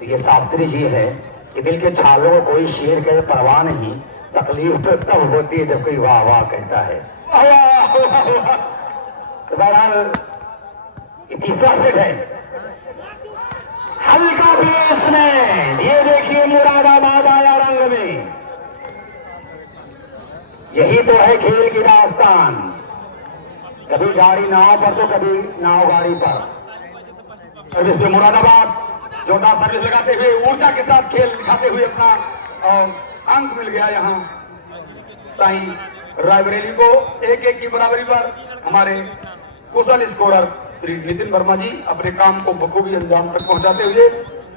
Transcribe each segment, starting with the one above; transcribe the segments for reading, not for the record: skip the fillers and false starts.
तो ये शास्त्री जी है कि दिल के छालों को कोई शेर के परवाह नहीं, तकलीफ तो तब होती है जब कोई वाह वाह कहता है। तो बहरहाल तीसरा सेट है, हल्का बेस में ये देखिए मुरादाबाद आया रंग में। यही तो है खेल की दास्तान, कभी गाड़ी नाव पर तो कभी नाव गाड़ी पर। सर्विस पे मुरादाबाद जोरदार सर्विस लगाते हुए ऊर्जा के साथ खेल दिखाते हुए अपना अंक मिल गया यहाँ साईं रायबरेली को 1-1 की बराबरी पर। हमारे कुशल स्कोरर श्री नितिन वर्मा जी अपने काम को बखूबी अंजाम तक पहुंचाते हुए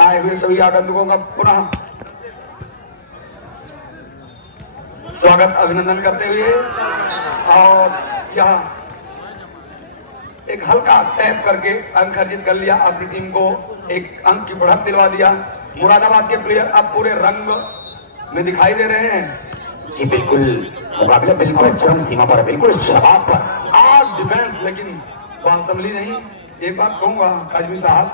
आए हुए सभी आगंतुकों का पुनः स्वागत अभिनंदन करते हुए, और यह एक हल्का स्टेप करके अंक अर्जित कर लिया, अपनी टीम को एक अंक की बढ़त दिलवा दिया। मुरादाबाद के प्लेयर अब पूरे रंग में दिखाई दे रहे हैं। जी बिल्कुल, मुकाबला बिल्कुल चरम सीमा पर, बिल्कुल शबाब पर। आज डिफेंस लेकिन बात संभली नहीं। एक बात कहूंगा काजमी साहब,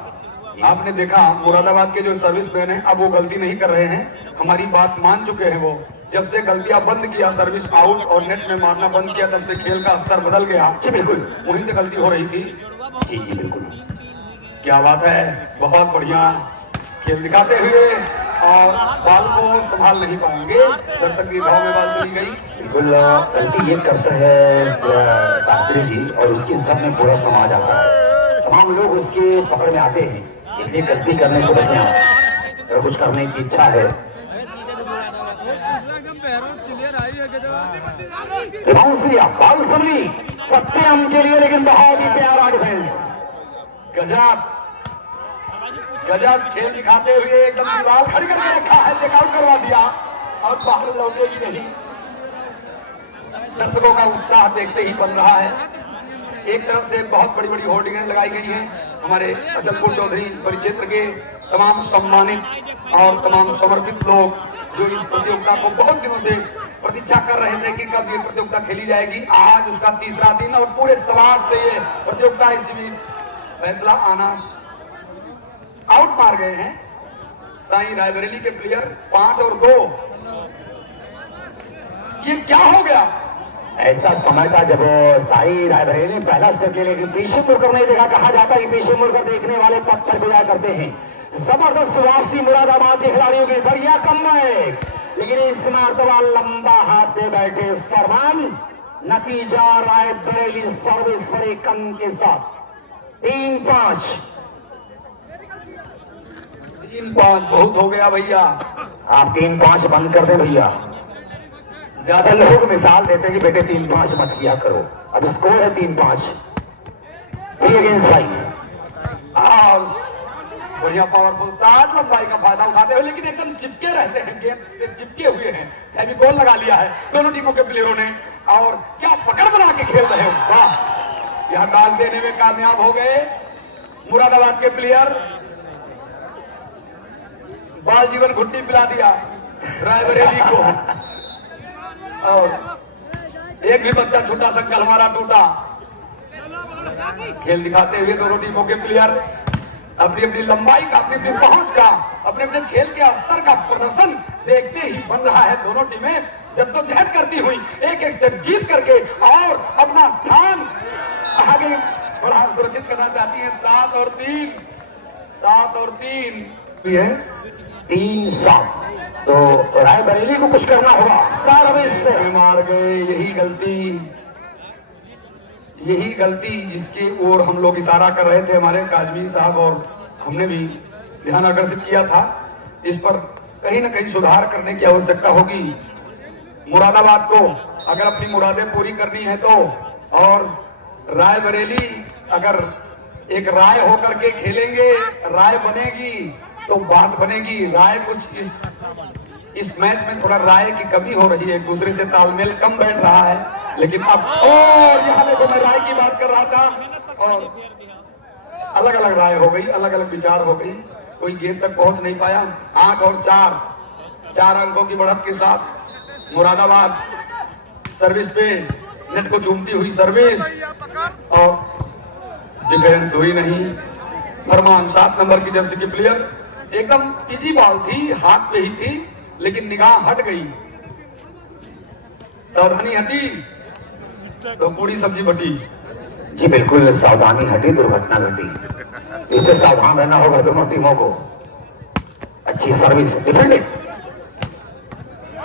आपने देखा मुरादाबाद के जो सर्विसमैन हैं अब वो गलती नहीं कर रहे हैं, हमारी बात मान चुके हैं। वो जब से गलतियां बंद किया, सर्विस आउट और नेट में मारना बंद किया, तब से खेल का स्तर बदल गया। जी बिल्कुल, वहीं से गलती हो रही थी। जी जी बिल्कुल, क्या बात है, बहुत बढ़िया खेल दिखाते हुए, और बाल को संभाल नहीं पाएंगे जब तक भाव में बाल चली गई। बिल्कुल गलती ये करता है शास्त्री जी, और उसकी इज्जत में पूरा समाज आता है, तमाम लोग उसके पकड़ में आते हैं, इसलिए गलती करने से बचें। अगर कुछ करने की इच्छा है सत्यम के लिए, लेकिन बहुत ही प्यारा डिफेंस, गजब गजब खेल दिखाते हुए एकदम दीवार खड़ी करके रखा है, चेकआउट करवा दिया और बाहर लौटेगी नहीं। दर्शकों का उत्साह देखते ही बन रहा है। एक तरफ से बहुत बड़ी बड़ी होर्डिंगें लगाई गई हैं। हमारे अचलपुर चौधरी परिक्षेत्र के तमाम सम्मानित और तमाम समर्पित लोग जो इस प्रतियोगिता को बहुत दिनों से प्रतीक्षा कर रहे थे कि कब ये प्रतियोगिता खेली जाएगी, आज उसका तीसरा दिन और पूरे समाज से ये प्रतियोगिता इस बीच फैसला आना। आउट मार गए हैं साईं रायबरेली के प्लेयर 5 और 2। ये क्या हो गया? ऐसा समय था जब साईं रायबरेली पहला सेट ले, लेकिन पीछे मुड़कर नहीं देखा। कहा जाता है पीछे मुड़कर देखने वाले पत्थर गुजरा करते हैं। जबरदस्त वापसी मुरादाबाद के खिलाड़ियों की, बढ़िया कमबैक, लेकिन इस मरतबा लंबा हाथ दे बैठे फरमान। नतीजा रायबरेली सर्विस पर एक अंक के साथ 3-5। 3-5 बहुत हो गया भैया, आप 3-5 बंद कर दे भैया। ज्यादा लोग मिसाल देते हैं कि बेटे 3-5 मत किया करो। अब स्कोर है 3-5, 3 अगेंस्ट 5। और बढ़िया पावरफुल शॉट, लंबाई का फायदा उठाते हुए, लेकिन एकदम चिपके रहते हैं, गेंद से चिपके हुए हैं। अभी गोल लगा लिया है दोनों टीमों के प्लेयरों ने, और क्या पकड़ बना के खेल रहे हो, वाह। यह दाग देने में कामयाब हो गए मुरादाबाद के प्लेयर। बाल जीवन घुट्टी पिला दिया रायबरेली को, और एक भी बच्चा छोटा संकल हमारा टूटा। खेल दिखाते हुए दोनों टीमों के प्लेयर अपनी अपनी लंबाई का, अपनी अपनी पहुंच का, अपने अपने खेल के स्तर का प्रदर्शन देखते ही बन रहा है। दोनों टीमें जद्दोजहद करती हुई एक-एक सेट जीत करके और अपना स्थान आगे बड़ा सुरक्षित करना चाहती है। 7 और 3 भी है, 3-7। तो रायबरेली को कुछ करना होगा। सर्विस से मार गए, यही गलती जिसकी ओर हम लोग इशारा कर रहे थे, हमारे काजमी साहब, और हमने भी ध्यान आकर्षित किया था। इस पर कहीं ना कहीं सुधार करने की आवश्यकता होगी। मुरादाबाद को अगर अपनी मुरादें पूरी करनी है तो, और रायबरेली अगर एक राय होकर के खेलेंगे, राय बनेगी तो बात बनेगी। राय कुछ इस मैच में थोड़ा राय की कमी हो रही है, एक दूसरे से तालमेल कम बैठ रहा है। लेकिन अब और यहाँ देखो, मैं राय की बात कर रहा था और अलग अलग राय हो गई, अलग अलग विचार हो गई, कोई गेंद तक पहुंच नहीं पाया। 8 और 4 अंकों की बढ़त के साथ मुरादाबाद सर्विस पे, नेट को चूमती हुई सर्विस, और डिफेंस हुई नहीं। फरमान 7 नंबर की जर्सी के प्लेयर एकदम इजी बॉल थी, हाथ पे ही थी, लेकिन निगाह हट गई, सावधानी हटी तो पूरी सब्जी बटी। जी बिल्कुल, सावधानी हटी, दुर्घटना घटी। इससे सावधान रहना होगा दोनों टीमों को। अच्छी सर्विस डिफेंडेड,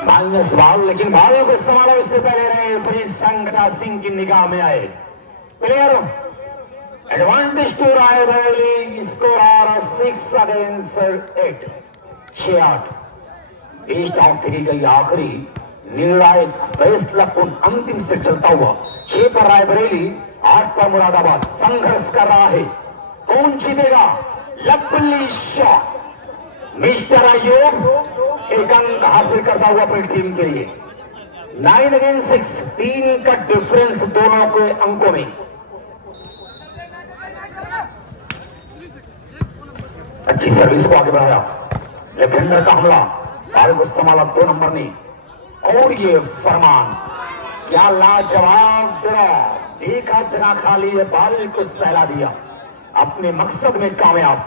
माइनस बॉल, लेकिन बॉल को संभाला उससे पहले रेफरी संगता सिंह की निगाह में आए। Player advantage to Raebareli, score 6 against 8, 6-8। Best of 3 गई आखिरी निर्णायक फैसला कौन अंतिम से चलता हुआ। 6 पर रायबरेली, 8 पर मुरादाबाद संघर्ष कर रहा है। कौन जीतेगा? लवली शॉट, मिस्टर अयूब एक अंक हासिल करता हुआ अपनी टीम के लिए। 9 अगेंस्ट 6, 3 का डिफरेंस दोनों के अंकों में। अच्छी सर्विस को आगे बढ़ाया, लेफ्ट का हमला, बाल को संभाला 2 नंबर ने। और ये फरमान क्या लाजवाब ड्रॉप, देखा जना खाली है, बाल को सहला दिया। अपने मकसद में कामयाब,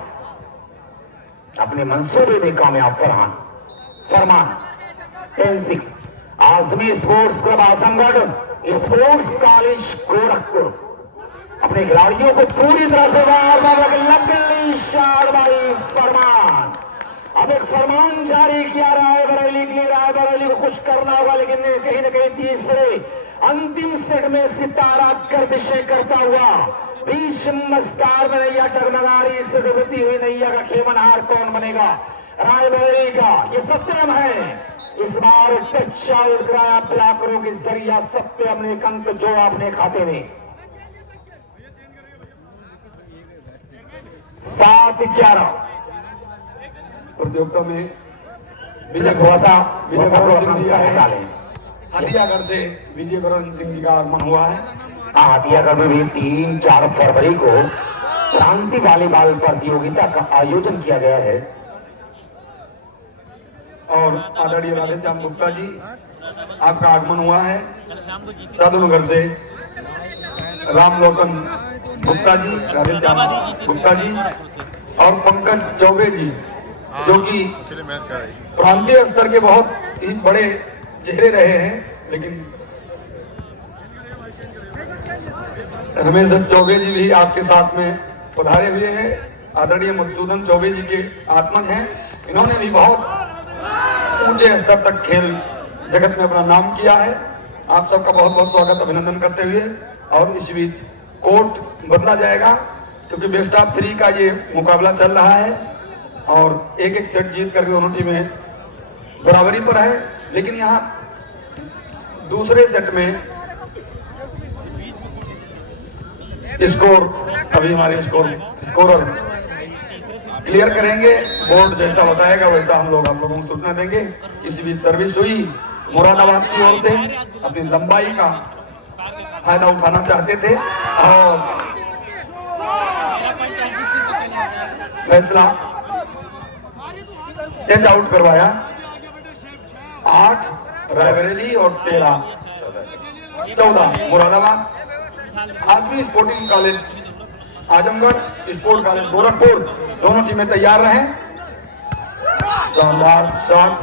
अपने मंसूबे में कामयाब फरमान 10-6। Azmi sports club Azamgarh, sports college Gorakhpur अपने खिलाड़ियों को पूरी तरह से लगली शॉट बाई फरमान। अब एक फरमान जारी किया रायबरेली के लिए, रायबरेली को कुछ करना होगा, लेकिन कहीं न कहीं तीसरे अंतिम सेट में सितारा गर्दिशें करता हुआ बीच मस्तार में नैया टगमगारी से डूबती हुई नैया का खेमनहार कौन बनेगा? रायबरेली का ये सत्यम है। इस बार टच आउट कराया ब्लॉकरों के जरिया, सत्यम ने एक अंक जोड़ा अपने खाते में। 7-11 प्रतियोगिता में विजय घोषा हथियागढ़ से विजय वरण सिंह जी का आगमन हुआ है। हथियागढ़ में भी 3-4 फरवरी को क्रांति वॉलीबॉल प्रतियोगिता का आयोजन किया गया है। और आदरणीय राधेश्याम गुप्ता जी आपका आगमन हुआ है। साधुनगर से रामलोकन गुप्ता जी, राधेश्याम गुप्ता जी और पंकज चौबे जी, जो कि प्रांतीय स्तर के बहुत ही बड़े चेहरे रहे हैं, लेकिन रमेश दत्त चौबे जी भी आपके साथ में पधारे हुए हैं। आदरणीय मधुसूदन चौबे जी के आत्मज हैं। इन्होंने भी बहुत ऊंचे स्तर तक खेल जगत में अपना नाम किया है। आप सबका बहुत बहुत स्वागत अभिनंदन करते हुए, और इस बीच कोर्ट बदला जाएगा क्योंकि बेस्ट ऑफ 3 का ये मुकाबला चल रहा है और एक सेट जीत करके दोनों टीमें बराबरी पर है। लेकिन यहाँ दूसरे सेट में स्कोर अभी हमारे स्कोरर क्लियर करेंगे, बोर्ड जैसा बताएगा वैसा हम लोग आप लोगों को सूचना देंगे। इस बीच सर्विस हुई मुरादाबाद की ओर से, अपनी लंबाई का फायदा उठाना चाहते थे और फैसला टच आउट करवाया। 8 रायबरेली और 14 Moradabad. Azmi sporting college Azamgarh, sport college Gorakhpur, दोनों टीमें तैयार रहे। शानदार शॉट,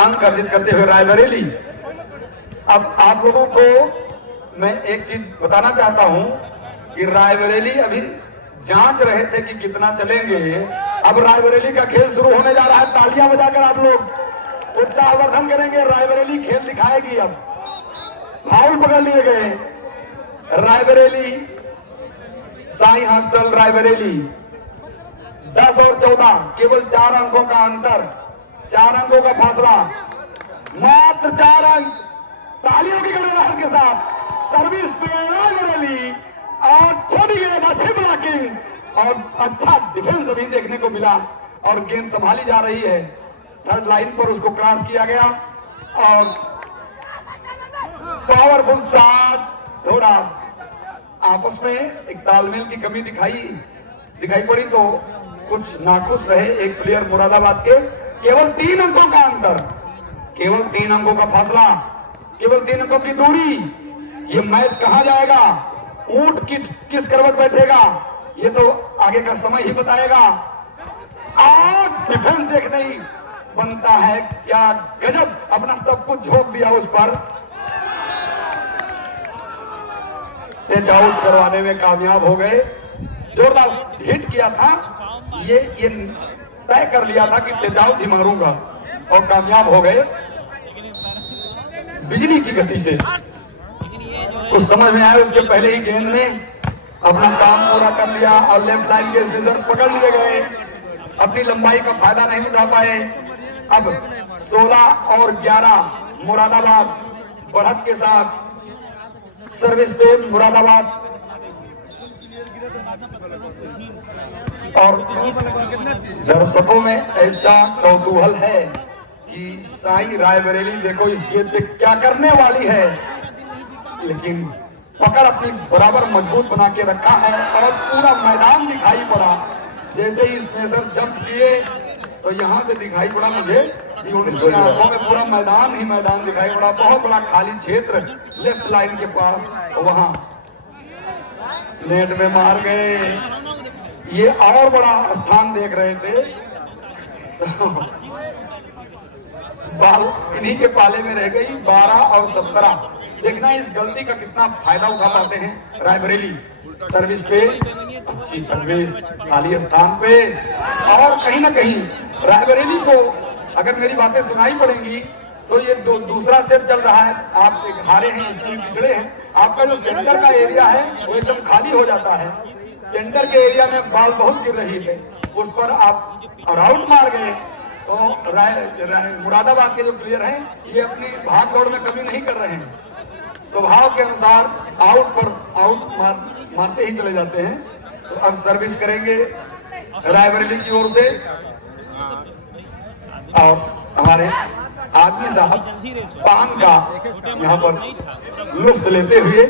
अंक अर्जित करते हुए रायबरेली। अब आप लोगों को मैं एक चीज बताना चाहता हूं कि रायबरेली अभी जांच रहे थे कि कितना चलेंगे। अब रायबरेली का खेल शुरू होने जा रहा है। तालियां बजाकर आप लोग उत्साहवर्धन करेंगे। रायबरेली खेल दिखाएगी। अब फाउल पकड़ लिए गए। रायबरेली, साई हॉस्टल रायबरेली 10 और 14, केवल 4 अंकों का अंतर, 4 अंकों का फासला, मात्र 4 अंक। तालियों की गड़गड़ाहट के साथ सर्विस पे रायबरेली और छोटी गेंद, अच्छी ब्लॉकिंग और अच्छा डिफेंस अभी देखने को मिला और गेंद संभाली जा रही है। थर्ड लाइन पर उसको क्रॉस किया गया और पावरफुल शॉट। थोड़ा आपस में एक तालमेल की कमी दिखाई पड़ी तो कुछ नाखुश रहे एक प्लेयर मुरादाबाद के। केवल 3 अंकों का अंतर, केवल 3 अंकों का फासला, केवल 3 अंकों की दूरी। ये मैच कहां जाएगा, ऊंट किस करवट बैठेगा, ये तो आगे का समय ही बताएगा। और डिफेंस देखने ही बनता है। क्या गजब, अपना सब कुछ झोंक दिया उस पर। टच आउट करवाने में कामयाब हो गए। जोरदार हिट किया था, ये तय कर लिया था कि टच आउट ही मारूंगा और कामयाब हो गए बिजली की गति से। कुछ समझ में आया उसके पहले ही गेंद ने अपना काम पूरा कर लिया और लेफ्ट लाइन के स्पेसर पकड़ लिए गए, अपनी लंबाई का फायदा नहीं उठा पाए। अब 16 और 11 मुरादाबाद बढ़त के साथ सर्विस पे मुरादाबाद। और दर्शकों में ऐसा कौतूहल है कि साई रायबरेली देखो इस गेंद पे क्या करने वाली है, लेकिन पकड़ अपनी बराबर मजबूत बना के रखा है और पूरा मैदान दिखाई पड़ा। जैसे ही स्पेसर जंप किए तो यहाँ से दिखाई पड़ा मुझे कि उनकी आंखों में पूरा मैदान ही मैदान दिखाई पड़ा। बहुत बड़ा खाली क्षेत्र लेफ्ट लाइन के पास, वहां नेट में मार गए। ये और बड़ा स्थान देख रहे थे बाल इन्हीं के पाले में रह गई। 12 और 17 देखना इस गलती का कितना फायदा उठा पाते हैं रायबरेली। सर्विस पे अच्छी सर्विस खाली स्थान पे, और कहीं ना कहीं रायबरेली को अगर मेरी बातें सुनाई पड़ेंगी तो ये दूसरा स्टेप चल रहा है। आप एक हारे हैं, इसमें पिछड़े हैं, आपका जो सेंटर का एरिया है वो एकदम खाली हो जाता है। सेंटर के एरिया में बॉल बहुत गिर रही है, उस पर आप आउट मार गए तो मुरादाबाद के जो प्लेयर हैं ये अपनी भाग दौड़ में कमी नहीं कर रहे हैं, स्वभाव के अनुसार आउट पर आउट मारते ही चले जाते हैं। तो अब सर्विस करेंगे रायबरेली की ओर से और हमारे आदमी साहब पान का यहाँ पर लुत्फ लेते हुए,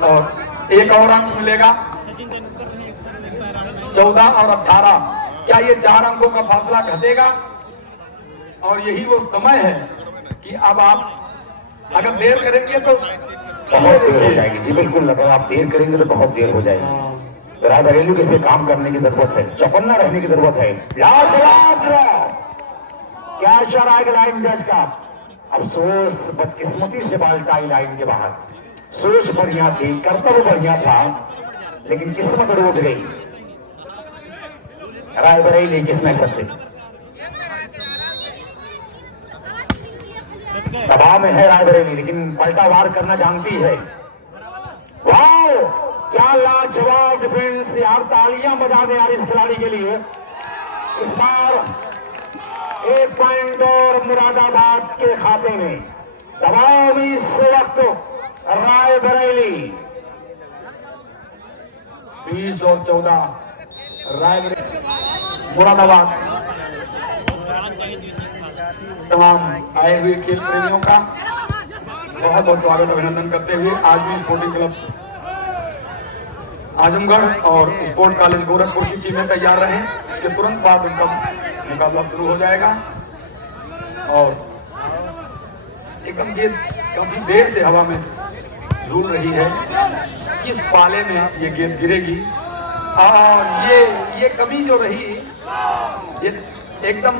और एक और अंक मिलेगा 14 और 18। क्या ये 4 अंकों का फासला घटेगा? और यही वो समय है कि अब आप अगर देर करेंगे तो बहुत देर हो जाएगी जी, बिल्कुल। अगर आप देर करेंगे तो बहुत देर हो जाएगी। तो रायबरेली के से काम करने की जरूरत है, चौकन्ना रहने की जरूरत है। क्या इशारा आएगा लाइन जज का? अफसोस बदकिस्मती से बाल टाई लाइन के बाहर। सोच बढ़िया थी, कर्तव्य बढ़िया था, लेकिन किस्मत रोक गई रायबरेली किस मैसेज से। दबाव में है रायबरेली, लेकिन पलटा वार करना जानती है। वाह, क्या लाजवाब डिफेंस यार, तालियां बजा दें यार इस खिलाड़ी के लिए। इस बार 1 पॉइंट और मुरादाबाद के खाते में। दबाव में इस वक्त रायबरेली 20 और 14 रायबरेली मुरादाबाद। तमाम आए हुए खेल प्रेमियों का बहुत बहुत स्वागत अभिनंदन करते हुए आज भी स्पोर्टिंग क्लब आजमगढ़ और स्पोर्ट कॉलेज गोरखपुर की टीमें तैयार रहे। इसके तुरंत बाद उनका मुकाबला शुरू हो जाएगा और एकदम ये काफी देर से हवा में झूल रही है, किस पाले में ये गेंद गिरेगी। और ये कमी जो रही ये एकदम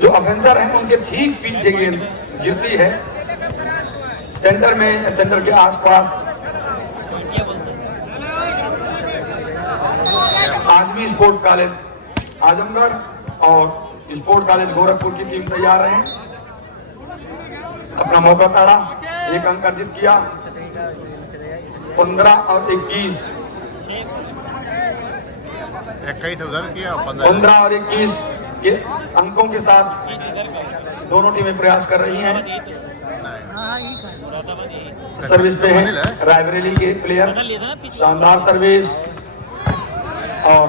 जो ऑफेंसर हैं उनके ठीक पीछे गेंद गिरती है, सेंटर में, सेंटर के आसपास। आजमी स्पोर्ट कॉलेज आजमगढ़ और स्पोर्ट कॉलेज गोरखपुर की टीम तैयार रहे, अपना मौका ताड़ा, 1 अंक अर्जित किया। 15 और 21 उधर किया। 15 और 21 के अंकों के साथ दोनों टीमें प्रयास कर रही हैं। सर्विस पे हैं रायबरेली के प्लेयर, शानदार सर्विस और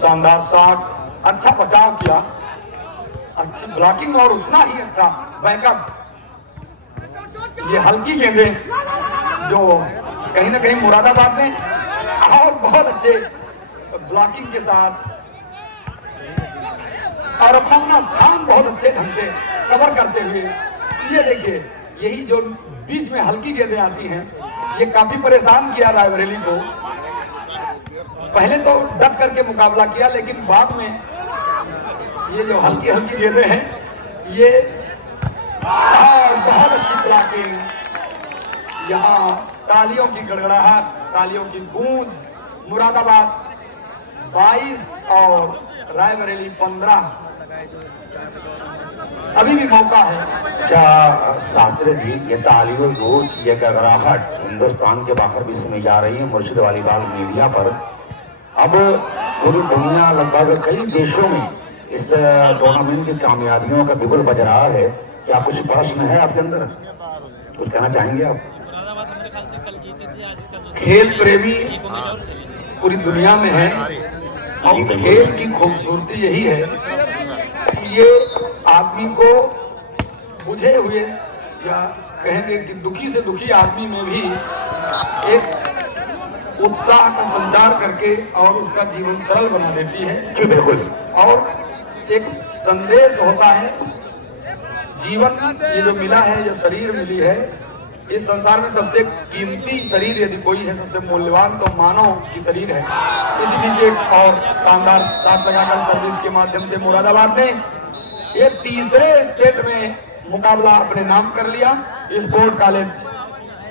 शानदार शॉट, अच्छा बचाव किया, अच्छी ब्लॉकिंग और उतना ही अच्छा बैकअप। ये हल्की गेंदें जो कहीं ना कहीं मुरादाबाद में और बहुत अच्छे ब्लॉकिंग के साथ और अपना स्थान बहुत अच्छे ढंग से कवर करते हुए। ये देखिए, यही जो बीच में हल्की गेंदें आती हैं ये काफी परेशान किया रायबरेली को। पहले तो डट करके मुकाबला किया, लेकिन बाद में ये जो हल्की हल्की गेंदें हैं ये बहुत अच्छी ब्लॉकिंग, यहाँ तालियों की गड़गड़ाहट, तालियों की गूंज। मुरादाबाद 22 और रायबरेली 15। अभी भी मौका है। क्या शास्त्री जी, ये तालियों गूंज, ये गड़गड़ाहट हिंदुस्तान के बाहर भी सुनी जा रही है मुर्शिद वालीबाल मीडिया पर। अब पूरी दुनिया, लगभग कई देशों में इस टूर्नामेंट की कामयाबियों का बिगुल बज रहा है। क्या कुछ प्रश्न है आपके अंदर, कुछ कहना चाहेंगे आप? खेल प्रेमी पूरी दुनिया में है और खेल की खूबसूरती यही है कि ये आदमी को बुझे हुए या कहेंगे कि दुखी से दुखी आदमी में भी एक उत्साह का संचार करके और उसका जीवन सरल बना देती है। जी बिल्कुल। और एक संदेश होता है, जीवन ये जो मिला है, जो शरीर मिली है, इस संसार में सबसे कीमती शरीर यदि कोई है, सबसे मूल्यवान तो मानव की शरीर है। इस बीच एक और शानदार साथ लगाकर सर्विस के माध्यम से मुरादाबाद ने ये तीसरे स्टेट में मुकाबला अपने नाम कर लिया। Sport college